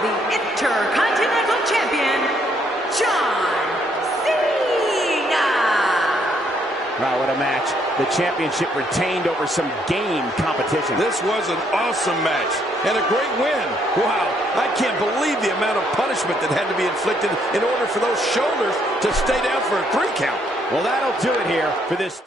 the Intercontinental Champion, John Cena. Wow, what a match. The championship retained over some game competition. This was an awesome match and a great win. Wow, I can't believe the amount of punishment that had to be inflicted in order for those shoulders to stay down for a 3 count. Well, that'll do it here for this.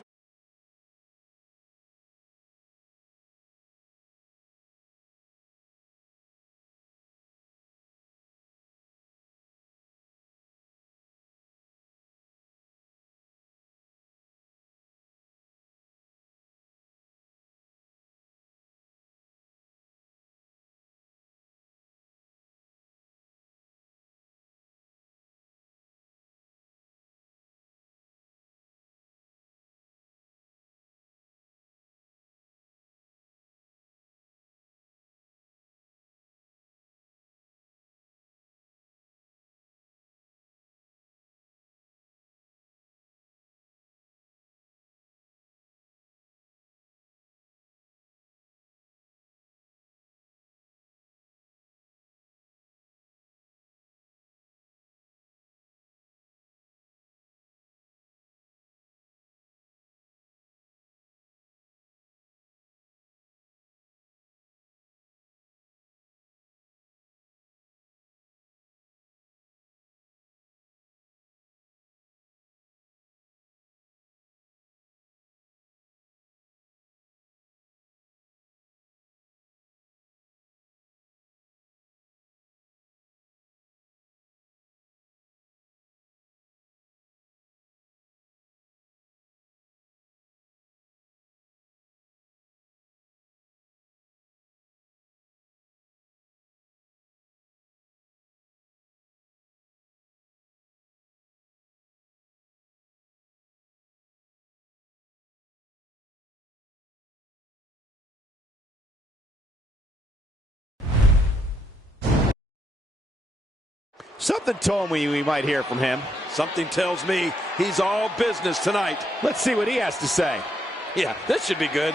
Something told me we might hear from him. Something tells me he's all business tonight. Let's see what he has to say. Yeah, this should be good.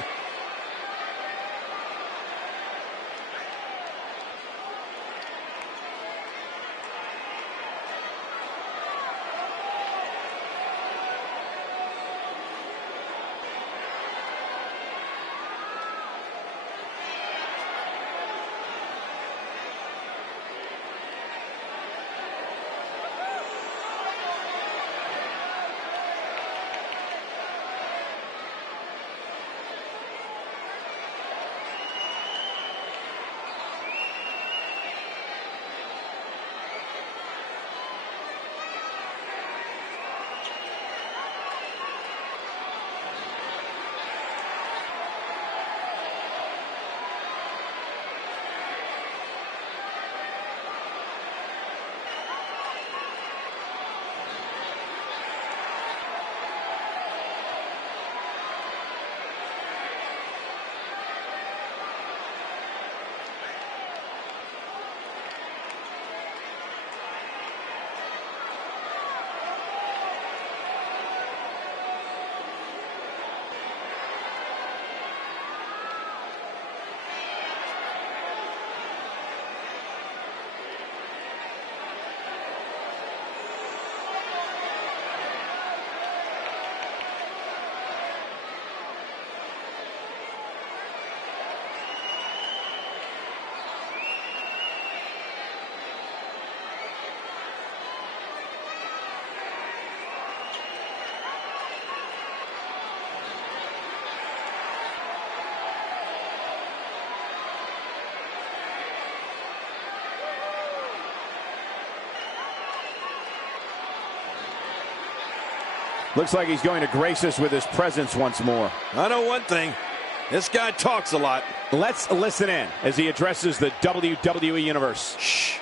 Looks like he's going to grace us with his presence once more. I know one thing. This guy talks a lot. Let's listen in as he addresses the WWE Universe. Shh.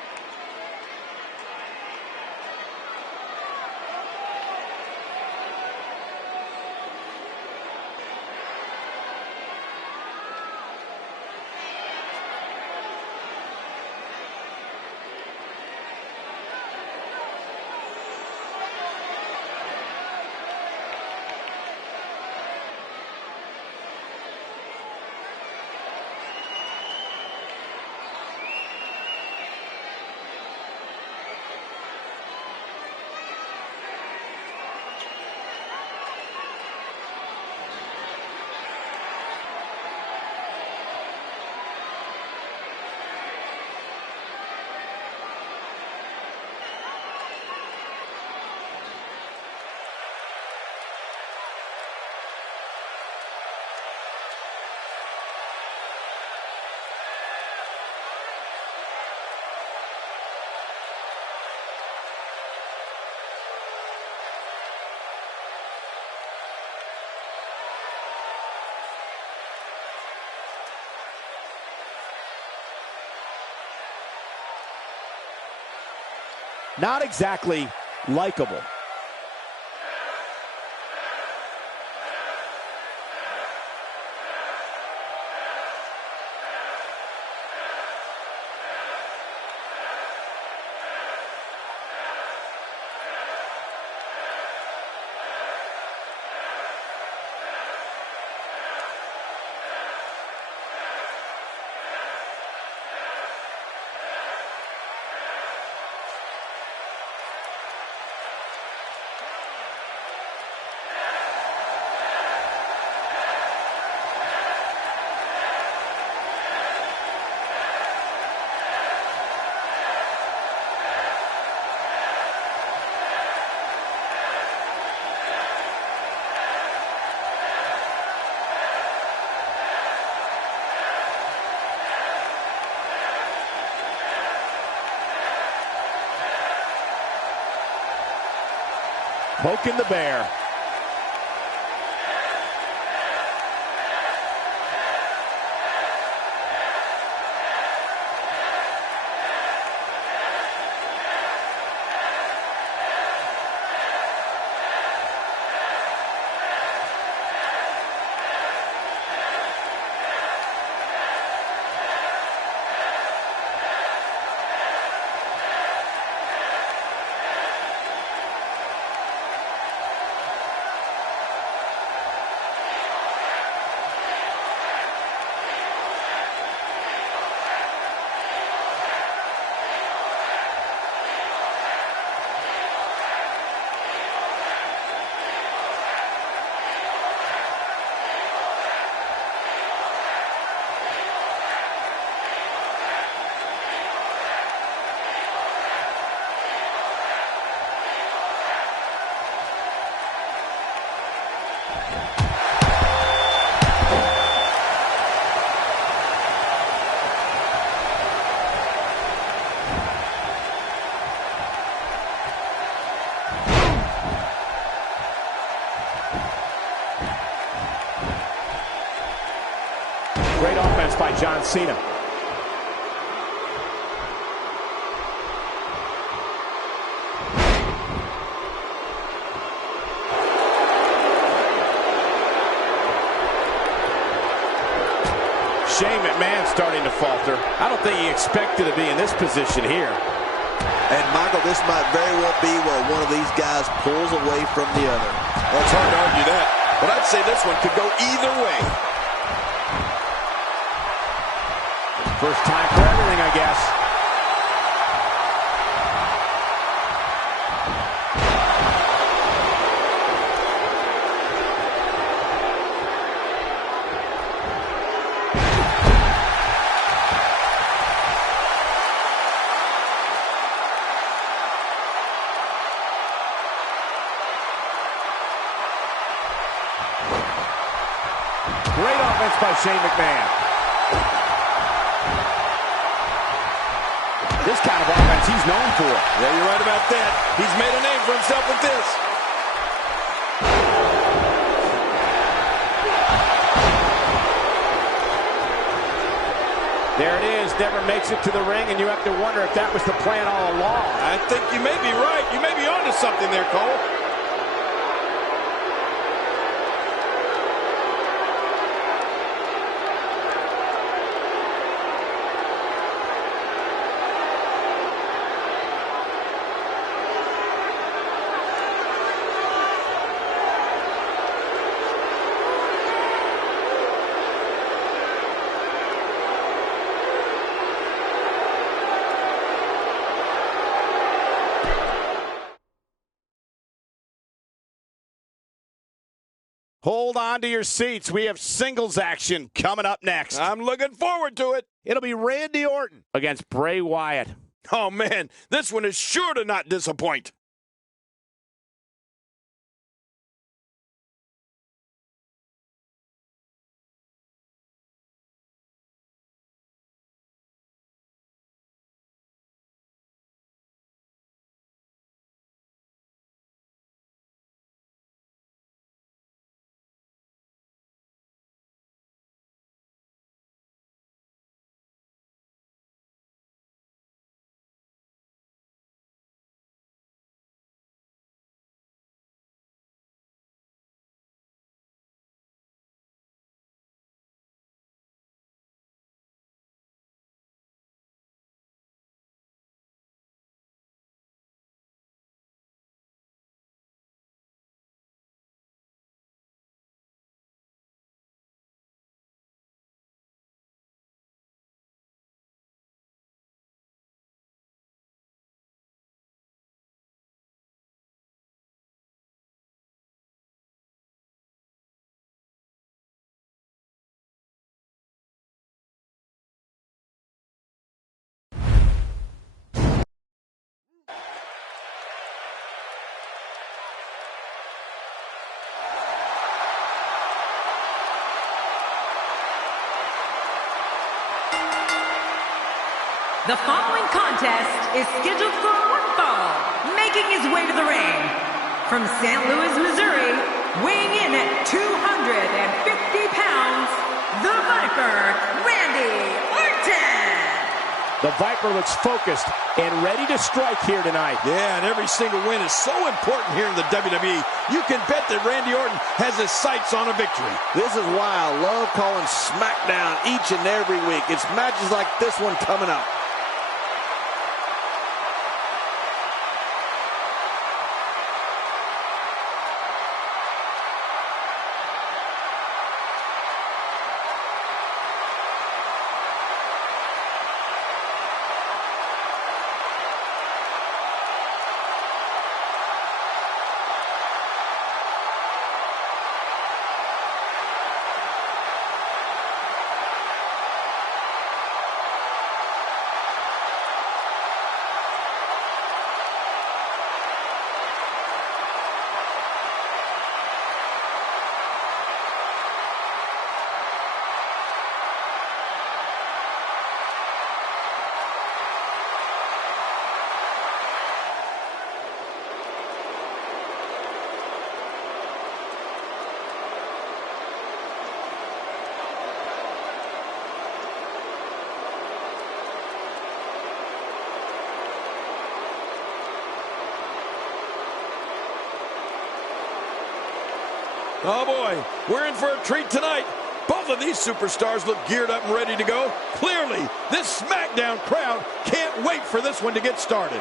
not exactly likable. Poking the bear. Great offense by John Cena. Shane McMahon starting to falter. I don't think he expected to be in this position here. And Michael, this might very well be where one of these guys pulls away from the other. Well, it's hard to argue that, but I'd say this one could go either way. First time for everything, I guess. Great offense by Shane McMahon. This kind of offense he's known for. Yeah, you're right about that. He's made a name for himself with this. There it is. Never makes it to the ring, and you have to wonder if that was the plan all along. I think you may be right. You may be onto something there, Cole. Hold on to your seats. We have singles action coming up next. I'm looking forward to it. It'll be Randy Orton against Bray Wyatt. Oh, man, this one is sure to not disappoint. The following contest is scheduled for one fall. Making his way to the ring from St. Louis, Missouri, weighing in at 250 pounds, the Viper, Randy Orton. The Viper looks focused and ready to strike here tonight. Yeah, and every single win is so important here in the WWE. You can bet that Randy Orton has his sights on a victory. This is why I love calling SmackDown each and every week. It's matches like this one coming up. Oh boy, we're in for a treat tonight. Both of these superstars look geared up and ready to go. Clearly, this SmackDown crowd can't wait for this one to get started.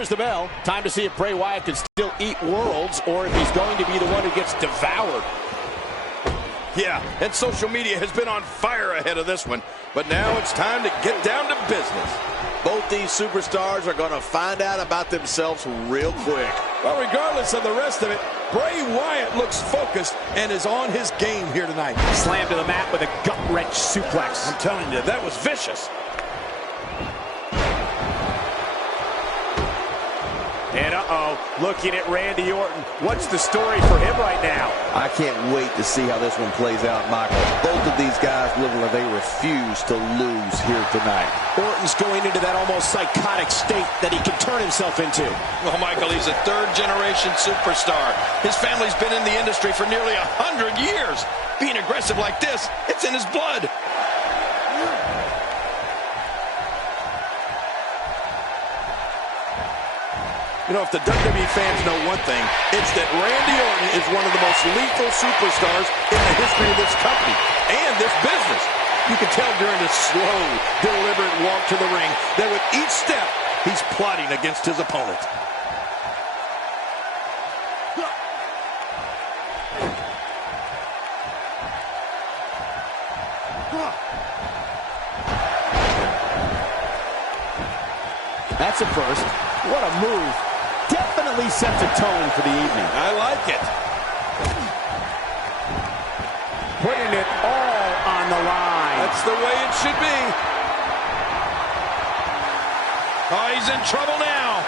There's the bell. Time to see if Bray Wyatt can still eat worlds or if he's going to be the one who gets devoured. Yeah, and social media has been on fire ahead of this one. But now it's time to get down to business. Both these superstars are going to find out about themselves real quick. Well, regardless of the rest of it, Bray Wyatt looks focused and is on his game here tonight. Slammed to the mat with a gut-wrench suplex. I'm telling you, that was vicious. And looking at Randy Orton. What's the story for him right now? I can't wait to see how this one plays out, Michael. Both of these guys look like they refuse to lose here tonight. Orton's going into that almost psychotic state that he can turn himself into. Well, Michael, he's a third-generation superstar. His family's been in the industry for nearly 100 years. Being aggressive like this, it's in his blood. You know, if the WWE fans know one thing, it's that Randy Orton is one of the most lethal superstars in the history of this company and this business. You can tell during his slow, deliberate walk to the ring that with each step, he's plotting against his opponent. That's a first. What a move. Definitely sets a tone for the evening. I like it. Putting it all on the line. That's the way it should be. Oh, he's in trouble now.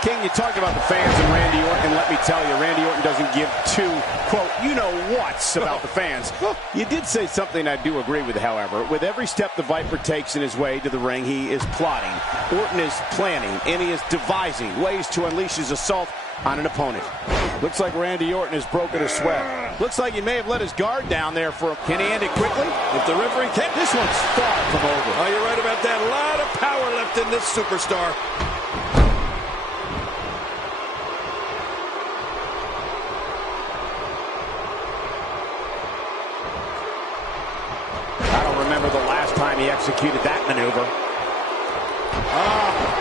King you talked about the fans and Randy Orton, and let me tell you, Randy Orton doesn't give two, quote, you-know-whats about the fans. You did say something I do agree with, however. With every step the Viper takes in his way to the ring, he is plotting. Orton is planning, and he is devising ways to unleash his assault on an opponent. Looks like Randy Orton has broken a sweat. Looks like he may have let his guard down there for a... Can he end it quickly? If the referee can't... This one's far from over. Oh, you're right about that. A lot of power left in this superstar. I don't remember the last time he executed that maneuver.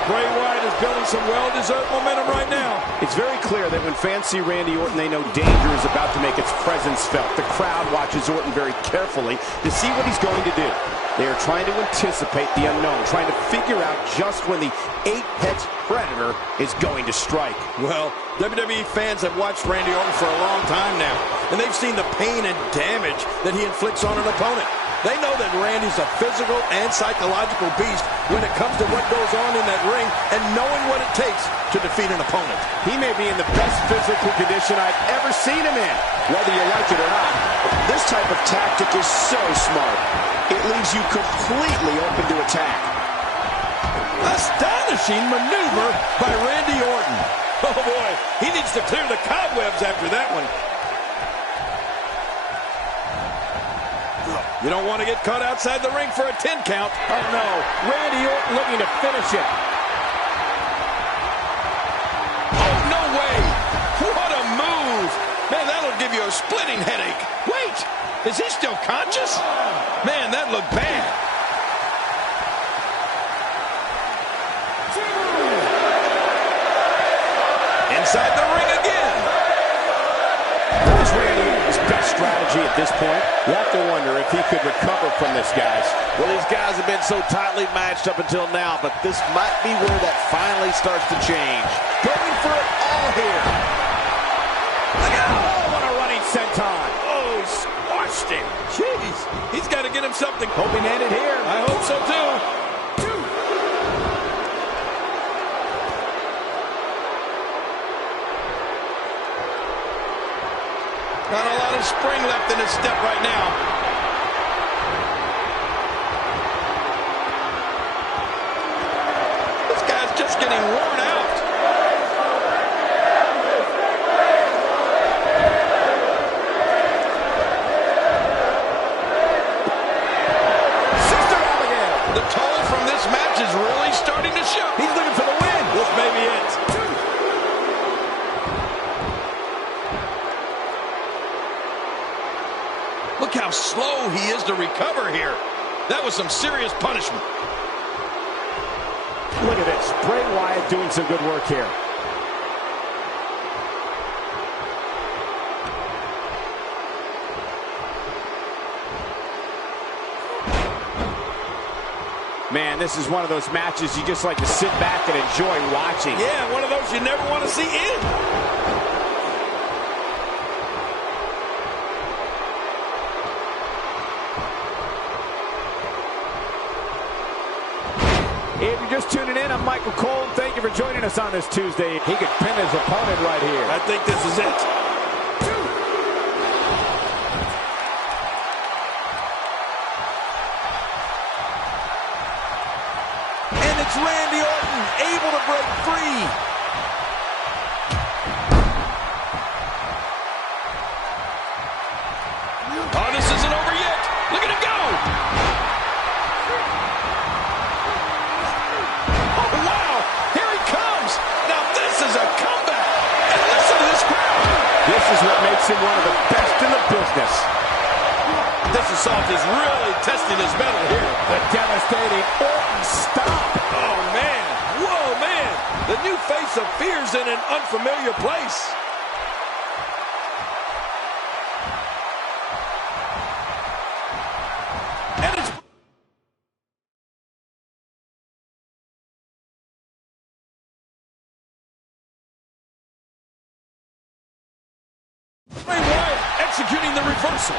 Bray Wyatt is building some well-deserved momentum right now. It's very clear that when fans see Randy Orton, they know danger is about to make its presence felt. The crowd watches Orton very carefully to see what he's going to do. They are trying to anticipate the unknown, trying to figure out just when the apex predator is going to strike. Well, WWE fans have watched Randy Orton for a long time now, and they've seen the pain and damage that he inflicts on an opponent. They know that Randy's a physical and psychological beast when it comes to what goes on in that ring and knowing what it takes to defeat an opponent. He may be in the best physical condition I've ever seen him in. Whether you like it or not, this type of tactic is so smart. It leaves you completely open to attack. Astonishing maneuver by Randy Orton. Oh boy, he needs to clear the cobwebs after that one. You don't want to get caught outside the ring for a 10 count. Oh no, Randy Orton looking to finish it. Oh, no way. What a move. Man, that'll give you a splitting headache. Wait, is he still conscious? Man, that looked bad. Inside the ring again. What is Randy Orton's best strategy at this point? You have to wonder if he could recover from this, guys. Well, these guys have been so tightly matched up until now, but this might be where that finally starts to change. Going for it all here. Look out! Oh, what a running senton. Oh, he squashed him. Jeez, he's got to get him something. Hoping to end it here. I hope so, too. Not a lot of spring left in his step right now. This guy's just getting worn out. Sister Abigail. The toll from this match is really starting to show. He's looking for the win. This may be it. Look how slow he is to recover here. That was some serious punishment. Look at this. Bray Wyatt doing some good work here. Man, this is one of those matches you just like to sit back and enjoy watching. Yeah, one of those you never want to see end. If you're just tuning in, I'm Michael Cole. Thank you for joining us on this Tuesday. He could pin his opponent right here. I think this is it. And it's Randy Orton able to break free. Oh, this isn't over yet. Look at him go. This is what makes him one of the best in the business. This assault is really testing his mettle here. The devastating Orton stop. Oh, man. Whoa, man. The new face of fear's in an unfamiliar place. And it's... Bray Wyatt executing the reversal.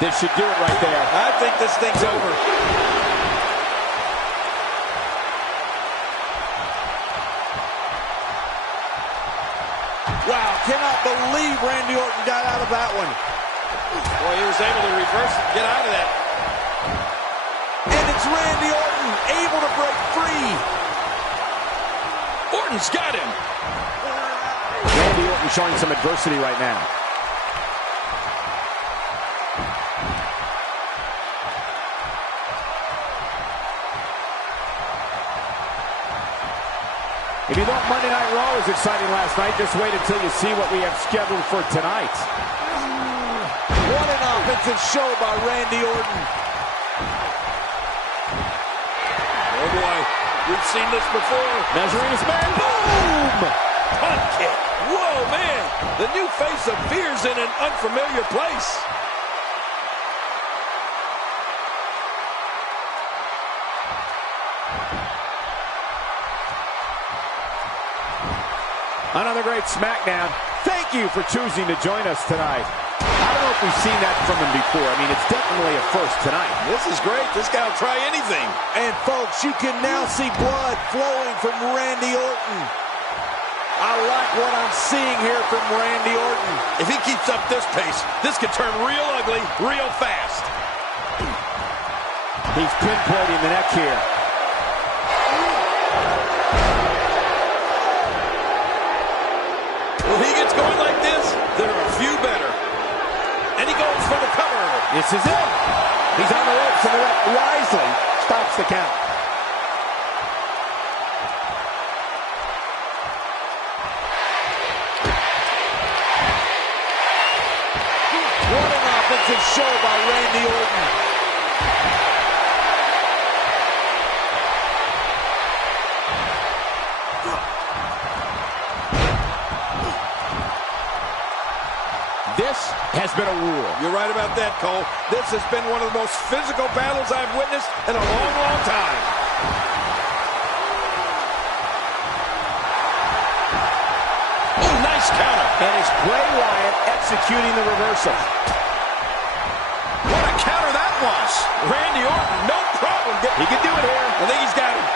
This should do it right there. I think this thing's over. cannot believe Randy Orton got out of that one. Boy, he was able to reverse it and get out of that. And it's Randy Orton able to break free. Orton's got him. Randy Orton showing some adversity right now. If you thought Monday Night Raw was exciting last night, just wait until you see what we have scheduled for tonight. What an offensive show by Randy Orton. Oh boy, we've seen this before. Measuring his man, boom! Punt kick. Whoa, man. The new face of fear's in an unfamiliar place. Another great SmackDown. Thank you for choosing to join us tonight. I don't know if we've seen that from him before. I mean, it's definitely a first tonight. This is great. This guy will try anything. And folks, you can now see blood flowing from Randy Orton. I like what I'm seeing here from Randy Orton. If he keeps up this pace, this could turn real ugly real fast. He's pinpointing the neck here. When he gets going like this, there are a few better. And he goes for the cover. This is it. He's on the ropes and the ref wisely stops the count. What an offensive show by Randy Orton. This has been a rule. You're right about that, Cole. This has been one of the most physical battles I've witnessed in a long, long time. Oh, nice counter. And it's Bray Wyatt executing the reversal. What a counter that was. Randy Orton, no problem. He can do it here. I think he's got him.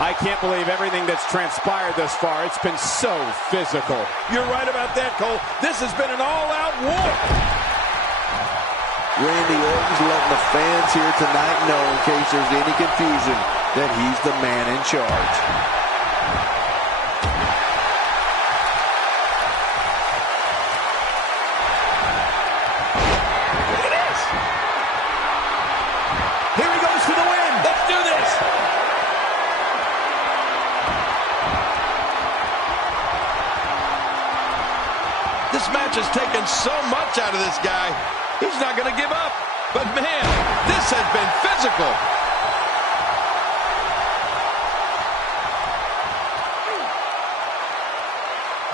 I can't believe everything that's transpired thus far. It's been so physical. You're right about that, Cole. This has been an all-out war. Randy Orton's letting the fans here tonight know, in case there's any confusion, that he's the man in charge. Look at this. Here he goes for the win. Let's do this. This match has taken so much out of this guy. He's not going to give up. But, man, this has been physical.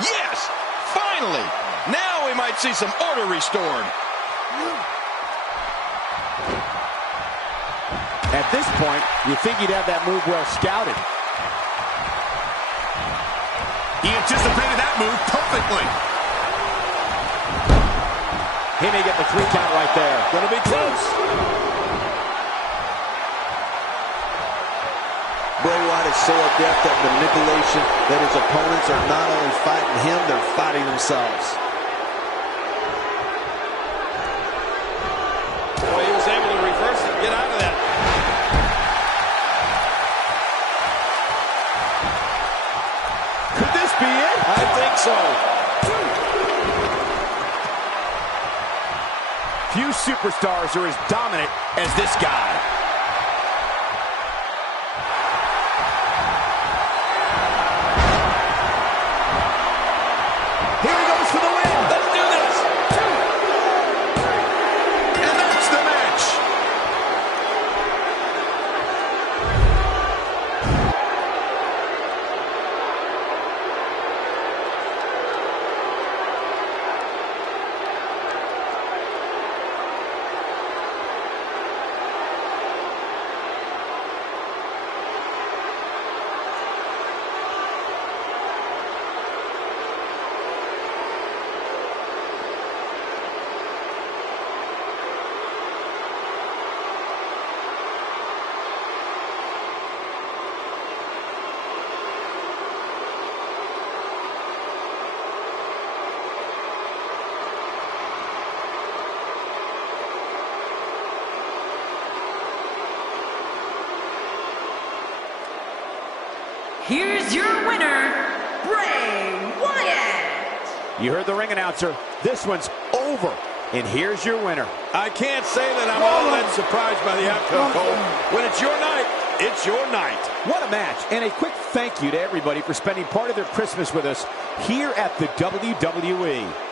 Yes, finally. Now we might see some order restored. At this point, you think he'd have that move well scouted. He anticipated that move perfectly. He may get the 3 count right there. Gonna be close. Bray Wyatt is so adept at manipulation that his opponents are not only fighting him, they're fighting themselves. Boy, he was able to reverse it and get out of that. Could this be it? I think so. Few superstars are as dominant as this guy. Here he goes for the win. Let's do this. And that's the match. here's your winner, Bray Wyatt. You heard the ring announcer. This one's over. And here's your winner. I can't say that I'm all that surprised by the outcome, Cole. When it's your night, it's your night. What a match. And a quick thank you to everybody for spending part of their Christmas with us here at the WWE.